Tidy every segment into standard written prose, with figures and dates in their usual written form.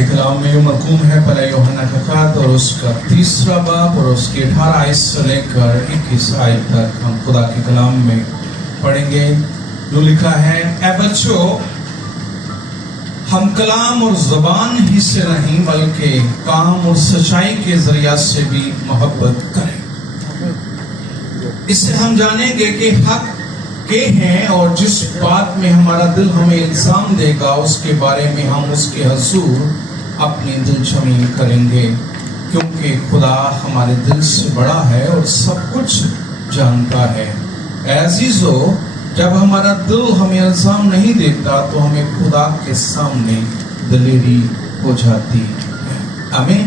के कलाम में मरकूम है पहला यूहन्ना का खत और उसका 3 बाब और उसके 18 आयत से लेकर 21 आयत तक हम खुदा के कलाम में पढ़ेंगे। जो लिखा है, ऐ बच्चों, हम कलाम और ज़बान ही से नहीं बल्कि काम और सच्चाई के जरिया से भी मोहब्बत करें। इससे हम जानेंगे कि हक के हैं और जिस बात में हमारा दिल हमें इल्जाम देगा उसके बारे में हम उसके हुजूर अपनी दिल जमीन करेंगे, क्योंकि खुदा हमारे दिल से बड़ा है और सब कुछ जानता है। अज़ीज़ो, जब हमारा दिल हमें इल्जाम नहीं देता तो हमें खुदा के सामने दलेरी हो जाती है। आमीन।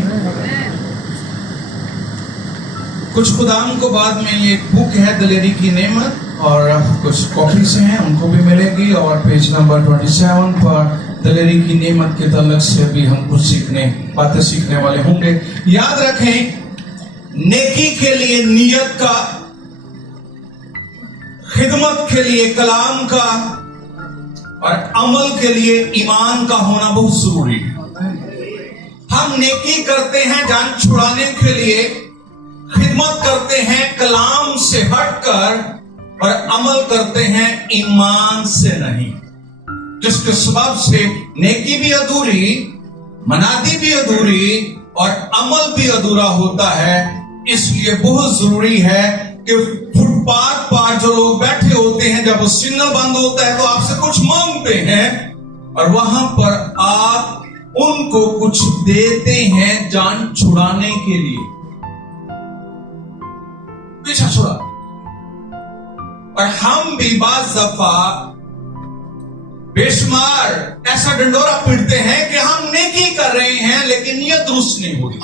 कुछ खुदाम को बाद में ये बुक है दलेरी की नेमत और कुछ कॉपी से हैं, उनको भी मिलेगी। और पेज नंबर 27 पर दलेरी की नेमत के तल्लक से भी हम कुछ बातें सीखने वाले होंगे। याद रखें, नेकी के लिए नियत का, खिदमत के लिए कलाम का और अमल के लिए ईमान का होना बहुत जरूरी है। हम नेकी करते हैं जान छुड़ाने के लिए, खिदमत करते हैं कलाम से हटकर और अमल करते हैं ईमान से नहीं, जिसके सबब से नेकी भी अधूरी, मनादी भी अधूरी और अमल भी अधूरा होता है। इसलिए बहुत जरूरी है कि फुटपाथ पर जो लोग बैठे होते हैं, जब वो सिग्नल बंद होता है तो आपसे कुछ मांगते हैं और वहां पर आप उनको कुछ देते हैं जान छुड़ाने के लिए, पीछा छुड़ा। और हम भी बाज़ दफा बेशुमार ऐसा डंडोरा पीटते हैं कि हम नेकी कर रहे हैं लेकिन नियत दुरुस्त नहीं हो रही।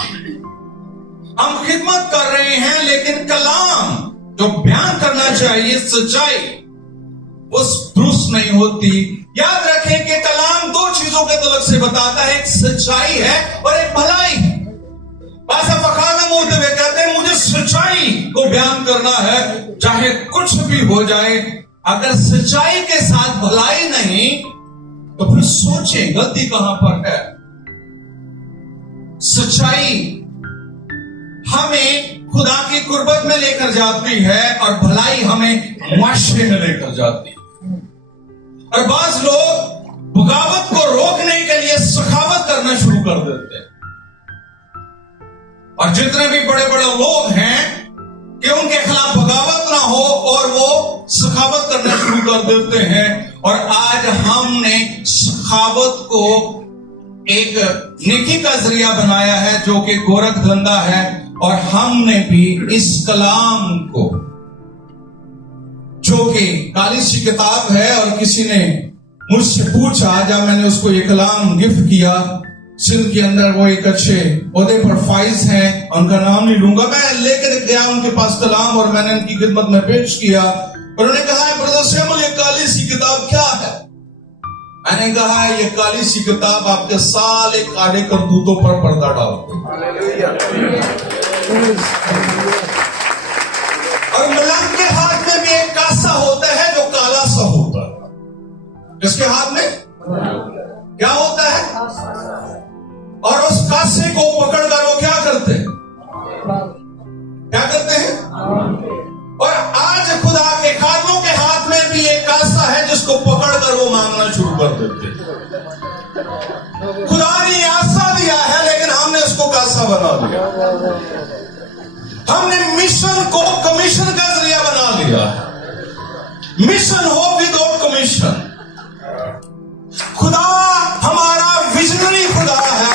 हम खिदमत कर रहे हैं लेकिन कलाम जो बयान करना चाहिए, सच्चाई, उस दुरुस्त नहीं होती। याद रखें कि कलाम दो चीजों के तलक से बताता है, एक सच्चाई है और एक भलाई है। कहते हैं मुझे सच्चाई को बयान करना है चाहे कुछ भी हो जाए। अगर सच्चाई के साथ भलाई नहीं तो फिर सोचें गलती कहां पर है। सच्चाई हमें खुदा की कुर्बत में लेकर जाती है और भलाई हमें माशरे में लेकर जाती है। और बाज लोग बगावत को रोकने के लिए सखावत करना शुरू कर देते हैं, और जितने भी बड़े बड़े लोग हैं कि उनके खिलाफ बगावत ना हो और वो सखावत करना शुरू कर देते हैं। और आज हमने सखावत को एक नेकी का जरिया बनाया है जो कि गोरख धंधा है। और हमने भी इस कलाम को, जो कि काली सी किताब है, और किसी ने मुझसे पूछा जब मैंने उसको ये कलाम गिफ्ट किया, सिंध के अंदर वो एक अच्छे ओहदे पर फाइज हैं, उनका नाम नहीं लूंगा, मैं लेकर गया उनके पास कलाम और मैंने उनकी खिदमत में पेश किया। उन्होंने कहा, ब्रदर सैमुअल, ये काली सी किताब क्या है? मैंने कहा, ये काली सी किताब आपके साले काले करतूतों पर पर्दा डालती है। और मलंग के हाथ में भी एक कासा होता है जो काला सा होता है। जिसके हाथ में क्या होता है? और उस कासे को पकड़कर वो क्या करते हैं? क्या करते हैं? और आज खुदा के खादमों के हाथ में भी एक कासा है जिसको पकड़कर वो मांगना शुरू कर देते हैं। खुदा ने आशा दिया है लेकिन हमने उसको कासा बना दिया। हमने मिशन को कमीशन का जरिया बना दिया। मिशन हो विदाउट कमीशन। खुदा हमारा विजनरी खुदा है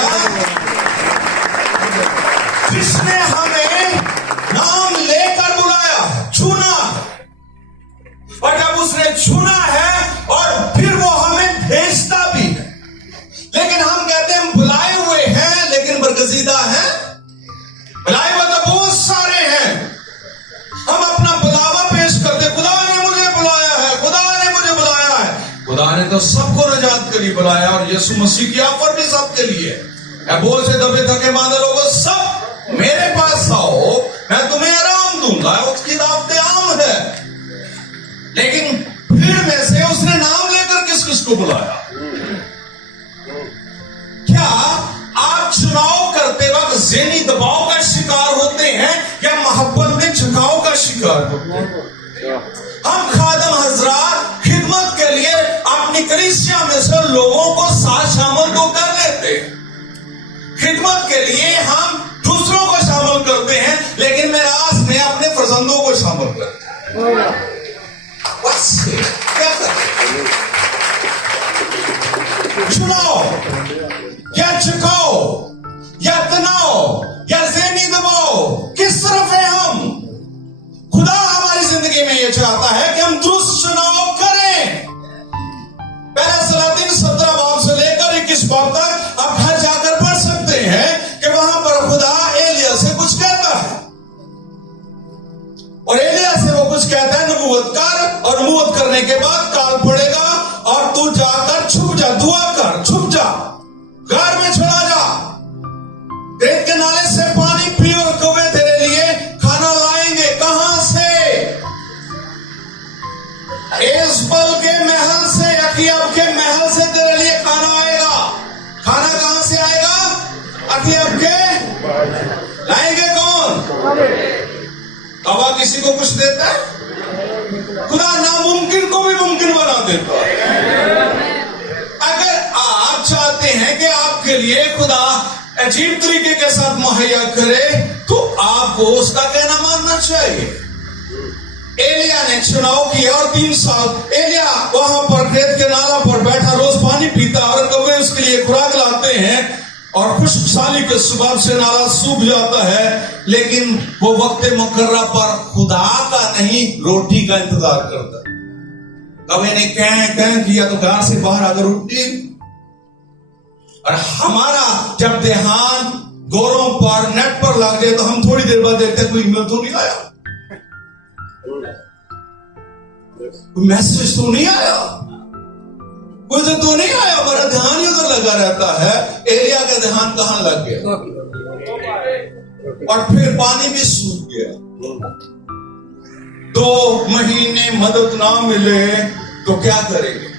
जिसने हमें नाम लेकर बुलाया, चुना, और जब उसने चुना है और फिर वो हमें भेजता भी है। लेकिन हम कहते हैं हम बुलाए हुए हैं लेकिन बरगजीदा हैं। बुलाए हुए तो बहुत सारे हैं, हम अपना बुलावा पेश करते, खुदा ने मुझे बुलाया है, खुदा ने मुझे बुलाया है। खुदा ने तो सबको नजात के लिए बुलाया और यीशु मसीह की ऑफर भी सबके लिए है। बोल से दबे थके बांधे लोगों, सब मेरे पास आओ, मैं तुम्हें आराम दूंगा। उसकी दावतें आम है, लेकिन भीड़ में से उसने नाम लेकर किस किस को बुलाया? क्या लोगों को साथ शामिल तो कर लेते हैं, खिदमत के लिए हम दूसरों को शामिल करते हैं, लेकिन मिरास में अपने फर्जंदों को शामिल करते हैं। बस क्या करें? चुनाव या झुकाओ या तनाव या ज़हनी दबाव, किस तरफ है हम? खुदा हमारी जिंदगी में यह चाहता है कि हम दुरुस्त चुनाव करें। पहला सलातीन 17 बाब से लेकर 21 बाब तक आप घर जाकर पढ़ सकते हैं कि वहां पर खुदा एलिया से कुछ कहता है, और एलिया से वो कुछ कहता है, नबूवत कर, और नबूवत करने के बाद काल पड़ेगा और तू जाकर छुप जा, दुआ कर, छुप जा, घर में चला जा, रेत के नाले से पानी पी और कौवे तेरे लिए खाना लाएंगे। कहां से? एजबल के महल से, अखीब के महल से तेरे लिए खाना आएगा। खाना कहां से आएगा? अखीब के लाएंगे कौन? कौवा किसी को कुछ देता है? खुदा नामुमकिन को भी मुमकिन बना देता है। अगर आप चाहते हैं कि आपके लिए खुदा अजीब तरीके के साथ मुहैया करे, तो आपको उसका कहना मानना चाहिए। एलिया ने चुनाव किया और 3 साल एलिया वहां पर खेत के नाला पर बैठा रोज पानी पीता, और कौवे उसके लिए खुराक लाते हैं, और खुशहाली के सबब से नाला सूख जाता है, लेकिन वो वक्त मुकर्रा पर खुदा का नहीं, रोटी का इंतजार करता है। कौवे ने कह किया तो घर से बाहर आकर रोटी, और हमारा जब ध्यान गोरों पर नेट पर लग जाए तो हम थोड़ी देर बाद देखते हैं कोई ईमेल तो नहीं आया, कोई मैसेज तो नहीं आया, कोई तो नहीं आया, हमारा ध्यान ही उधर लगा रहता है। एलिया का ध्यान कहां लग गया? और फिर पानी भी सूख गया। 2 महीने मदद ना मिले तो क्या करेंगे?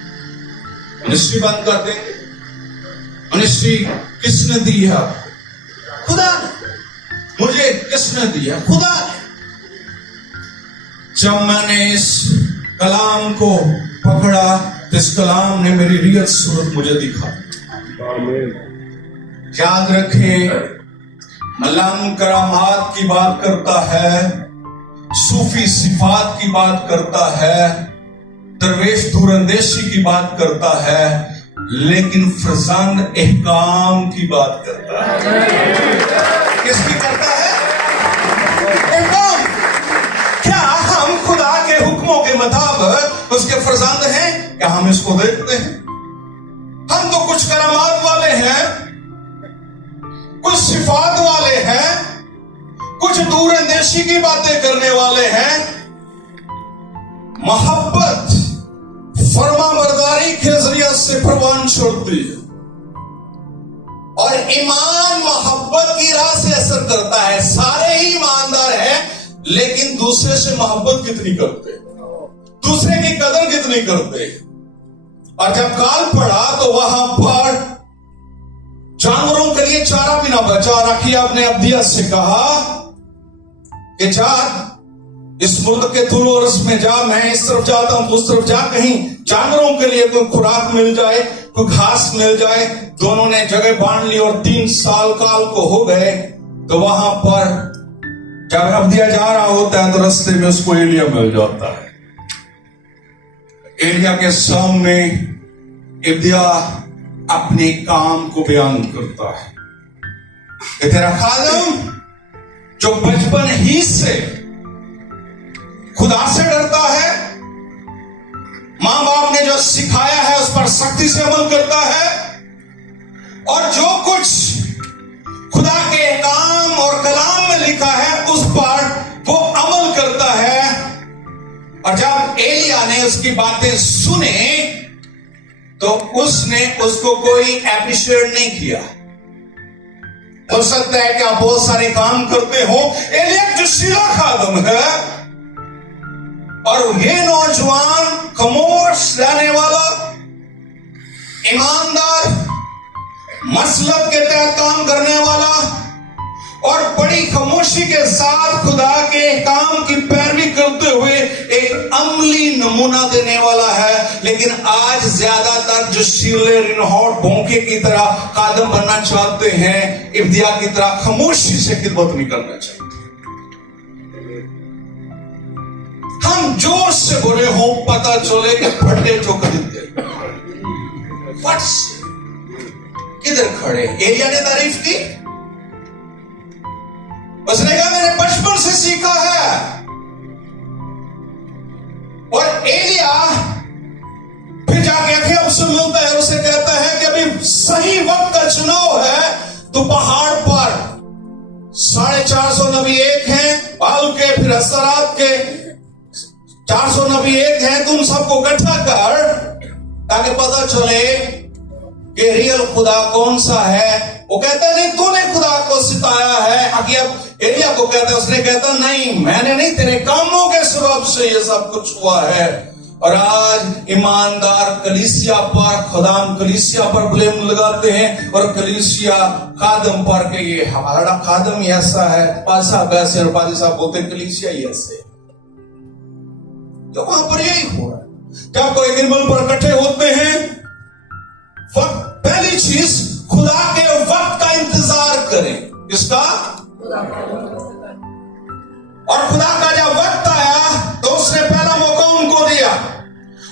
मिनिस्ट्री बंद कर देंगे। मिनिस्ट्री किसने दी है? खुदा ने। मुझे किसने दिया? खुदा ने। जब मैंने इस कलाम को पकड़ा, इस कलाम ने मेरी रियल सूरत मुझे दिखा। याद रखें, अल्लाह करामात की बात करता है, सूफी सिफात की बात करता है, दरवेश दूरंदेशी की बात करता है, लेकिन फरजंद एहकाम की बात करता है। किसकी करता है? एहकाम। क्या हम खुदा के हुक्मों के मुताबिक उसके फरजंद हैं? क्या हम इसको देखते हैं? हम तो कुछ करामात वाले हैं, कुछ सिफात वाले हैं, कुछ दूरंदेशी की बातें करने वाले हैं। मोहब्बत फरमाबरदारी के जरिए से परवान छोड़ती है, और ईमान मोहब्बत की राह से असर करता है। सारे ही ईमानदार हैं, लेकिन दूसरे से मोहब्बत कितनी करते हैं, दूसरे की कदर कितनी करते हैं। और जब काल पड़ा तो वहां पर जानवरों के लिए चारा भी ना बचा। रखिया ने अब्दिया से कहा कि जा इस मुल्क के तुरोरस में जा, मैं इस तरफ जाता हूं, उस तरफ जा, कहीं जानवरों के लिए कोई खुराक मिल जाए, कोई घास मिल जाए। दोनों ने जगह बांध ली और 3 साल काल को हो गए। तो वहां पर जब अब्दिया जा रहा होता है तो रास्ते में उसको एलिया मिल जाता है। एलिया के सामने अब्दिया अपने काम को बयान करता है कि तेरा खादिम जो बचपन ही से खुदा से डरता है, मां बाप ने जो सिखाया है उस पर सख्ती से अमल करता है, और जो कुछ खुदा के काम और कलाम में लिखा है उस पर वो अमल करता है। और जब एलिया ने उसकी बातें सुने तो उसने उसको कोई एप्रिशिएट नहीं किया। हो सकता है कि आप बहुत सारे काम करते हो, एलिया जोशीला खादम है, और ये नौजवान खामोश रहने वाला, ईमानदार, मसलक के तहत काम करने वाला, और बड़ी खामोशी के साथ खुदा के काम की पैरवी करते हुए एक अमली नमूना देने वाला है। लेकिन आज ज्यादातर जो शीले रिनहौट भोंके की तरह खादम बनना चाहते हैं, इब्तिया की तरह खामोशी से खिदमत नहीं करना चाहते। हम जोर से बोले हो, पता चले कि फटे जो खरीद गए, फट से किधर खड़े। एलिया ने तारीफ की, उसने कहा मैंने बचपन से सीखा है। और एलिया फिर जाके अखियाब से मिलता है, उसे कहता है कि अभी सही वक्त का चुनाव है, तो पहाड़ पर 450 नबी एक हैं, बाल के फिर असरात के 400 नबी एक हैं, तुम सबको इकट्ठा कर ताकि पता चले कि रियल खुदा कौन सा है। वो कहता नहीं तूने खुदा को सिताया है। अखियाब एलिया को कहता है, उसने कहता नहीं मैंने नहीं, तेरे कामों के सबब से ये सब कुछ हुआ है। और आज ईमानदार कलीसिया पर, खुदाम कलीसिया पर ब्लेम लगाते हैं और कलीसिया खादम पर के ये हमारा खादम ही ऐसा है, पादी साहब ऐसे, और पादी साहब बोलते कलीसिया ही ऐसे। तो वहां पर यही हो रहा है। जब कोई गिरबल पर इकट्ठे होते हैं, पहली चीज खुदा के वक्त का इंतजार करें। किसका? और खुदा का जब वक्त आया तो उसने पहला मौका उनको दिया।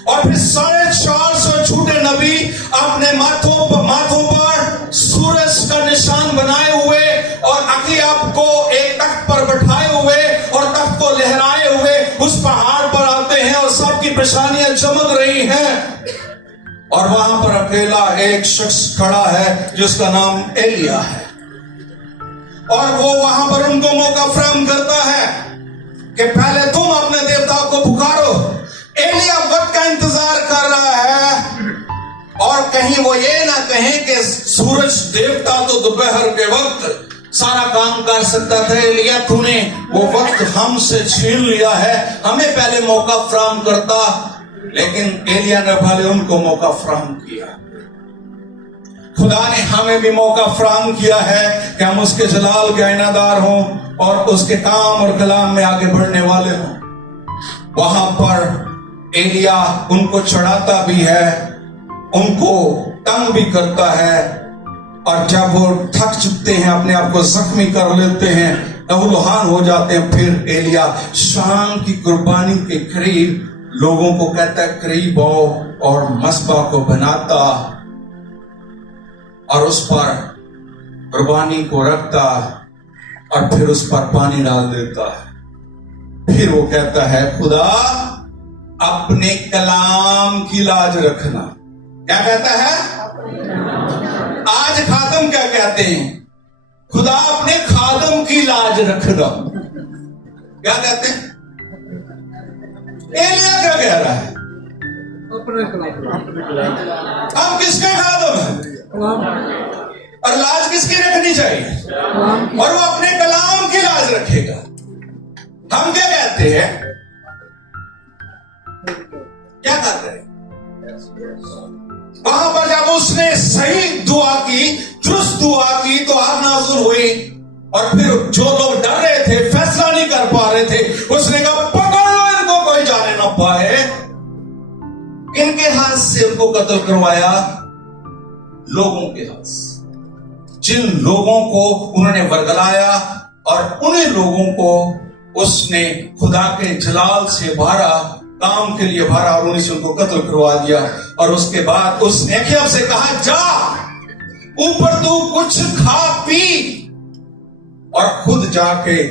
और फिर 450 झूठे नबी अपने माथों पर सूरज का निशान बनाए हुए और अखियाब को एक तख्त पर बैठाए हुए और तख्त को लहराए हुए उस पहाड़ पर आते हैं और सबकी पेशानियां चमक रही हैं। और वहां पर अकेला एक शख्स खड़ा है जिसका नाम एलिया है। और वो वहां पर उनको मौका फराहम करता है कि पहले तुम अपने देवता को पुकारो। एलिया वक्त का इंतजार कर रहा है और कहीं वो ये ना कहें कि सूरज देवता तो दोपहर के वक्त सारा काम कर सकता था, एलिया तूने वो वक्त हमसे छीन लिया है, हमें पहले मौका फराहम करता। लेकिन एलिया ने पहले उनको मौका फराहम किया। खुदा ने हमें भी मौका फराहम किया है कि हम उसके जलाल के आईनादार हों और उसके काम और कलाम में आगे बढ़ने वाले हों। वहां पर एलिया उनको चढ़ाता भी है, उनको तंग भी करता है, और जब वो थक चुकते हैं, अपने आप को जख्मी कर लेते हैं, नहुलुहान हो जाते हैं, फिर एलिया शाम की कुर्बानी के करीब लोगों को कहता है करीब आओ, और मस्बा को बनाता और उस पर कुर्बानी को रखता और फिर उस पर पानी डाल देता है। फिर वो कहता है खुदा अपने कलाम की लाज रखना। क्या कहता है? आज खादम क्या कहते हैं? खुदा अपने खादम की लाज रखना। क्या कहते हैं? एलिया क्या कह रहा है? हम किसके खादम हैं? और लाज किसकी रखनी चाहिए? और वो अपने कलाम की लाज रखेगा। हम क्या कहते हैं? क्या कर रहे हैं? वहां पर जब उसने सही दुआ की, दुरुस्त दुआ की, तो आग नाज़िल हुई। और फिर जो लोग डर रहे थे, फैसला नहीं कर पा रहे थे, उसने कहा पकड़ लो इनको, कोई जाने ना पाए। किनके हाथ से उनको कत्ल करवाया? लोगों के हाथ से। जिन लोगों को उन्होंने वरगलाया और उन्हीं लोगों को उसने खुदा के जलाल से भरा, काम के लिए भरा, और उन्हीं से उनको कत्ल करवा दिया। और उसके बाद उसने अखियाब से कहा जा ऊपर तू कुछ खा पी, और खुद जाके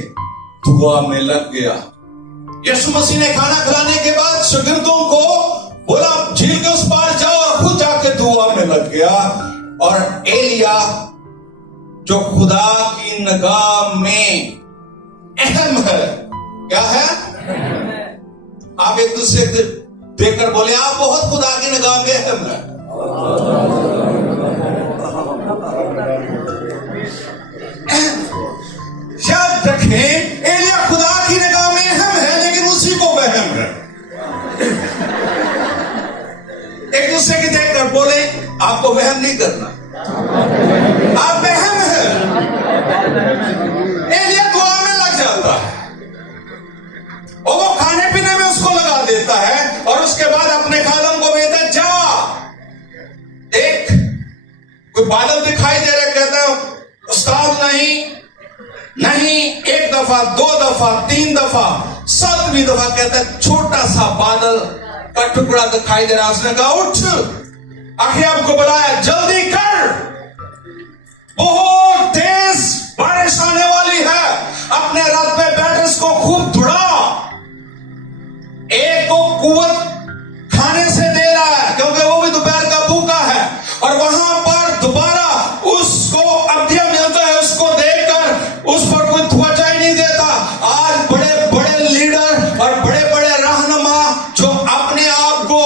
दुआ में लग गया। यीशु मसीह ने खाना खिलाने के बाद शागिर्दों को बोला झील के उस पार जाओ, और खुद जाके दुआ में लग गया। और एलिया जो खुदा की निगाह में अहम है, क्या है? आप एक दूसरे को देखकर बोले आप बहुत खुदा की निगाह में अहम है। याद रखें, एलिया खुदा की निगाह में अहम है, लेकिन उसी को वहम है। एक दूसरे की देखकर बोले आपको वहम नहीं करना, आप वहम है। एलिया दुआ में लग जाता है और वो खाने पीने में उसको लगा देता है कोई बादल दिखाई दे रहा, कहता है उस्ताद नहीं, एक दफा, 2 दफा, 3 दफा, 7वीं दफा कहता है छोटा सा बादल का टुकड़ा दिखाई दे रहा। उसने कहा उठ, अखियाब को बुलाया, जल्दी कर, बहुत तेज बारिश आने वाली है, अपने रथ पे बैठ इसको खूब दौड़ा। एक को कुवत खाने से दे रहा है क्योंकि वो भी दोपहर का भूखा है, और वहां पर दोबारा उसको अभ्य मिलता है। उसको देखकर उस पर कोई त्वचा ही नहीं देता। आज बड़े बड़े लीडर और बड़े बड़े रहनुमा जो अपने आप को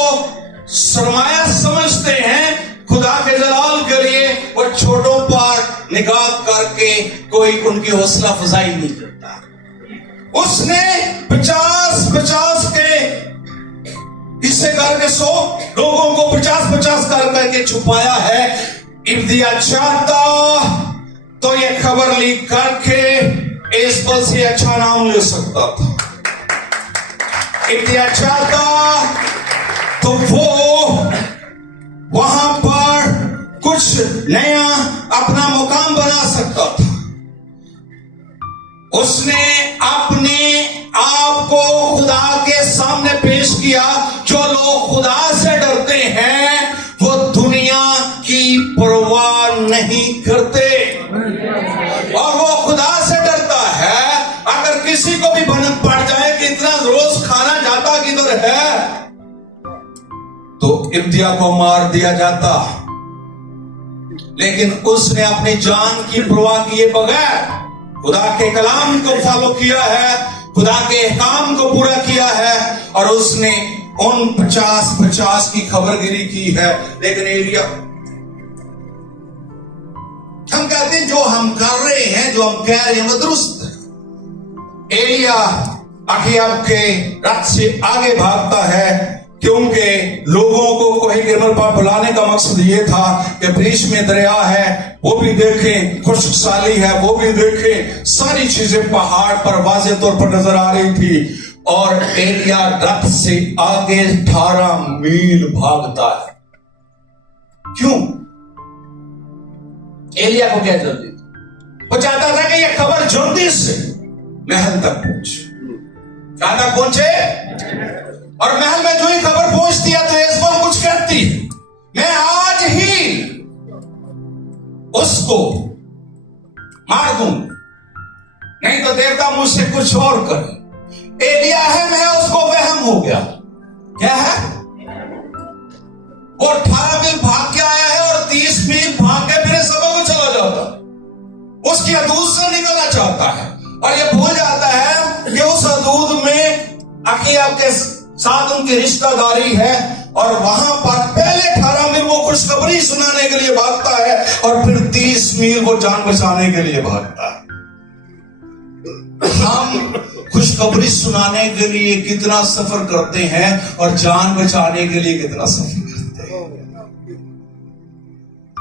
सरमाया समझते हैं खुदा के जलाल के लिए, वो छोटों पर निगाह करके कोई उनकी हौसला अफजाई नहीं करता। उसने 50-50 के हिस्से करके 100 लोगों को 50-50 करके छुपाया है। इब्दिया चाहता तो ये खबर लीक करके इस पल से अच्छा नाम ले सकता था। इब्दिया चाहता तो वो वहां पर कुछ नया अपना मुकाम बना सकता था। उसने अपने आप को खुदा के सामने पेश किया। जो लोग खुदा से डरते हैं वो दुनिया की परवाह नहीं करते, और वो खुदा से डरता है। अगर किसी को भी भनक पड़ जाए कि इतना रोज खाना जाता किधर है, तो इब्दिया को मार दिया जाता। लेकिन उसने अपनी जान की परवाह किए बगैर खुदा के कलाम को फॉलो किया है, खुदा के काम को पूरा किया है, और उसने उन 50-50 की खबरगिरी की है। लेकिन एलिया, हम कहते हैं जो हम कर रहे हैं, जो हम कह रहे हैं वो दुरुस्त है। एलिया अखियाब के रथ से आगे भागता है क्योंकि लोगों को कोहे गिरमल पर बुलाने का मकसद ये था कि बीच में दरिया है वो भी देखें, खुशकसाली है वो भी देखें। सारी चीजें पहाड़ पर वाज़े तौर पर नजर आ रही थी। और एलिया रथ से आगे 18 मील भागता है। क्यों? एलिया को क्या जल्दी थी? वो चाहता था कि यह खबर जल्दी से महल तक पहुंचे। कहां तक पहुंचे? और महल में जो ही खबर पहुंचती है तो यजबल कुछ कहती है, मैं आज ही उसको मार दूं, नहीं तो देवता मुझसे कुछ और करे। एलिया है, मैं उसको वहम हो गया। क्या है? वो 18 मील भाग के आया है और 30 मील भाग के फिर सभा को चला जाता। उसकी हदूद से निकलना चाहता है और ये भूल जाता है कि उस हदूद में अखियाब के साथ उनकी रिश्तेदारी है। और वहां पर पहले 18 मील वो खुशखबरी सुनाने के लिए भागता है और फिर 30 मील वो जान बचाने के लिए भागता है। हम खुशखबरी सुनाने के लिए कितना सफर करते हैं और जान बचाने के लिए कितना सफर करते हैं।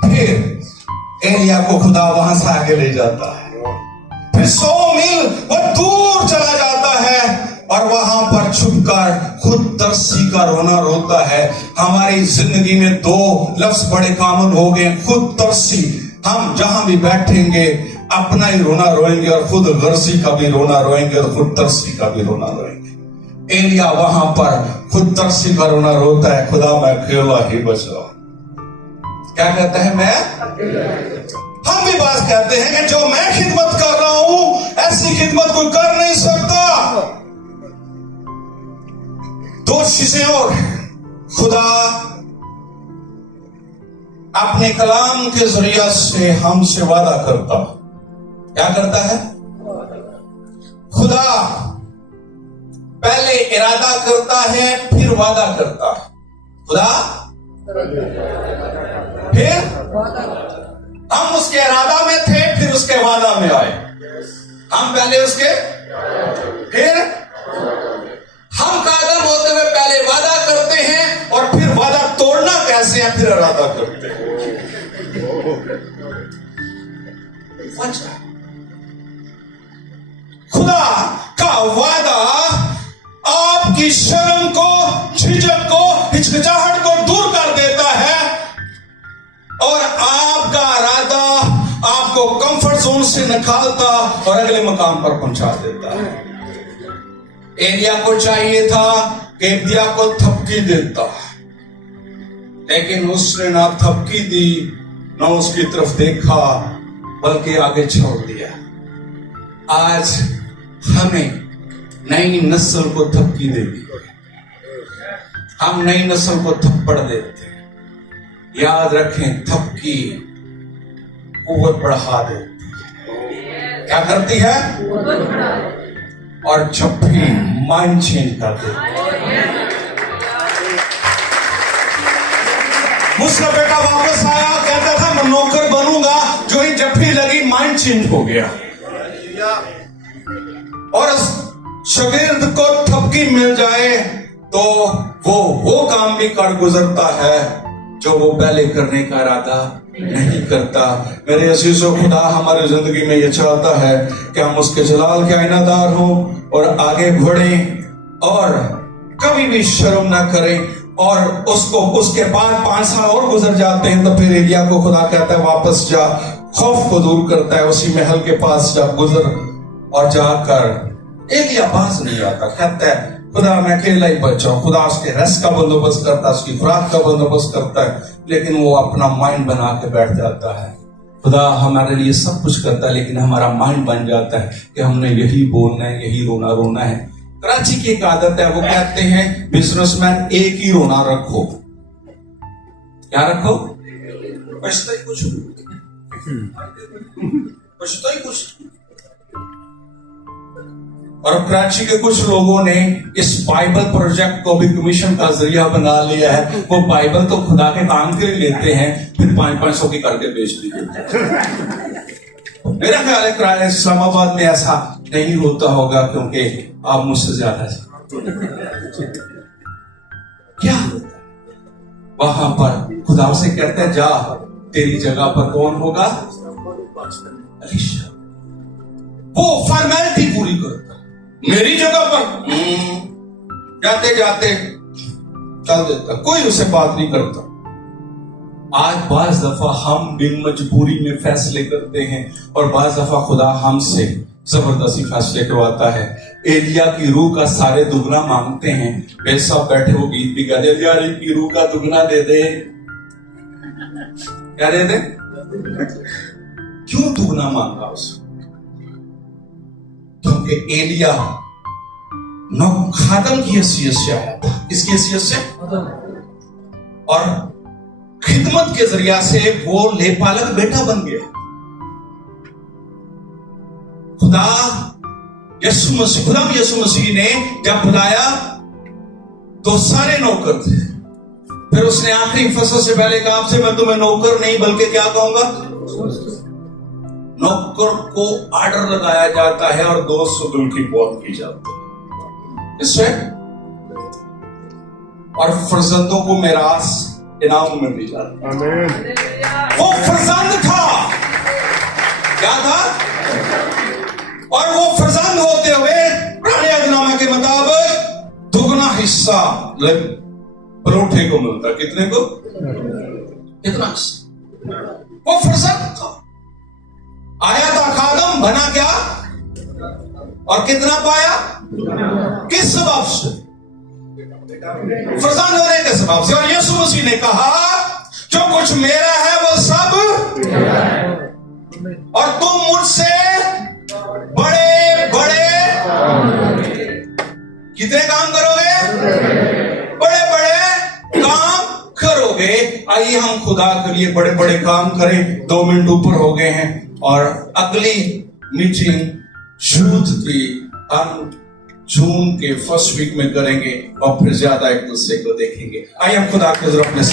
फिर एलिया को खुदा वहां से आगे ले जाता है। फिर 100 मील वो दूर चला जाता है और वहां पर छुपकर खुद तरसी का रोना रोता है। हमारी जिंदगी में 2 लफ्ज बड़े कॉमन हो गए, खुद तरसी। हम जहां भी बैठेंगे अपना ही रोना रोएंगे और खुद गर्जी का भी रोना रोएंगे और खुद तरसी का भी रोना रोएंगे। एलिया वहां पर खुद तरसी का रोना रोता है, खुदा मैं अकेला ही बचा। क्या कहता है? मैं। हम भी बात कहते हैं कि जो मैं खिदमत कर रहा हूं ऐसी खिदमत कोई कर नहीं सकता। 2 चीजें और, खुदा अपने कलाम के जरिया से हमसे वादा करता। क्या करता है? खुदा पहले इरादा करता है फिर वादा करता है। खुदा फिर हम उसके इरादा में थे फिर उसके वादा में आए। हम पहले उसके, फिर हम कायम होते हुए पहले वादा करते हैं और फिर वादा तोड़ना कैसे है फिर इरादा करते हैं। खुदा का वादा आपकी शर्म को, झिझक को, हिचकिचाहट को दूर कर देता है और आपका आपको कंफर्ट जोन से निकालता और अगले मकाम पर पहुंचा देता है। एलिया को चाहिए था कि एबिया को थपकी देता, लेकिन उसने ना थपकी दी ना उसकी तरफ देखा, बल्कि आगे छोड़ दिया। आज हमें नई नस्ल को थपकी देनी है, हम नई नस्ल को थप्पड़ देते हैं। याद रखें, थपकी कुव्वत बढ़ा देती है। क्या करती है? और झप्पी माइंड चेंज कर देती है। मुझसे बेटा वापस आया, कहता था मैं नौकर बनूंगा, जो ही जप्पी लगी माइंड चेंज हो गया। और शागिर्द को थपकी मिल जाए तो वो काम भी कर गुजरता है जो वो पहले करने का इरादा नहीं करता। मेरे अजीजों, खुदा हमारी जिंदगी में ये चाहता है कि हम उसके जलाल के आईनादार हों और आगे बढ़ें और कभी भी शर्म ना करें। और उसके बाद 5 साल और गुजर जाते हैं तो फिर एलिया को खुदा कहता है वापस जा, खौफ को दूर करता है, उसी महल के पास जा, गुजर। और जाकर एलिया पास नहीं आता, कहता है खुदा मैं अकेला ही बचा हूं। खुदा उसके रेस्ट का बंदोबस्त करता है, उसकी खुराक का बंदोबस्त करता है, लेकिन वो अपना माइंड बना के बैठ जाता है। खुदा हमारे लिए सब कुछ करता है, लेकिन हमारा माइंड बन जाता है कि हमने यही बोलना है, यही रोना है। कराची की एक आदत है, वो कहते हैं बिजनेसमैन एक ही रोना रखो। क्या रखो? बचता ही कुछ, बचता ही कुछ। और कराची के कुछ लोगों ने इस बाइबल प्रोजेक्ट को भी कमीशन का जरिया बना लिया है। वो बाइबल तो खुदा के काम के लिए लेते हैं, फिर 500 की करके बेच दी। मेरा ख्याल है इस्लामाबाद में ऐसा नहीं होता होगा, क्योंकि आप मुझसे ज्यादा क्या होता है वहां पर खुदा से कहते हैं जा, तेरी जगह पर कौन होगा? अलीशा। वो फॉर्मेलिटी पूरी करता, मेरी जगह पर जाते जाते चल देता, कोई उसे बात नहीं करता। आज बाज दफा हम बिन मजबूरी में फैसले करते हैं और बाज दफा खुदा हमसे जबरदस्ती फैसले करवाता है। एलिया की रूह का सारे दुगना मांगते हैं। वे सब बैठे वो गीत भी गा दे, यार की रूह का दुगना दे दे। क्या दे दे? क्यों दुगना मांगा उसको? क्योंकि एलिया नौ खादम की हैसियत से आया था। किसकी हैसियत से? और खिदमत के जरिया से वो लेपालक बेटा बन गया। खुदा यीशु मसीह ने जब बुलाया तो सारे नौकर थे। फिर उसने आखिरी फसल से पहले कहा आपसे मैं तुम्हें नौकर नहीं बल्कि क्या कहूंगा? नौकर को आर्डर लगाया जाता है और 200 गुल की बहुत की जाती है इससे, और फर्जंदों को मिरास इनाम में दी जाती है। वो फर्जंद था, क्या था? और वो फर्जंद होते हुए पुराने अहदनामे के मुताबिक दुगना हिस्सा परोठे को मिलता। कितने को? कितना हिस्सा? वो फर्जंद था, आया था खादम, बना क्या और कितना पाया? किस सबब से? फर्जंद होने के सबब से। और यीशु मसीह ने कहा जो कुछ मेरा है वो सब और तुम मुझसे बड़े बड़े कितने काम करोगे? बड़े बड़े काम करोगे। आइए हम खुदा के लिए बड़े बड़े काम करें। 2 मिनट ऊपर हो गए हैं और अगली मीटिंग यूथ की हम जून के फर्स्ट वीक में करेंगे और फिर ज्यादा एक दूसरे को देखेंगे। आइए हम खुदा के जरूर अपने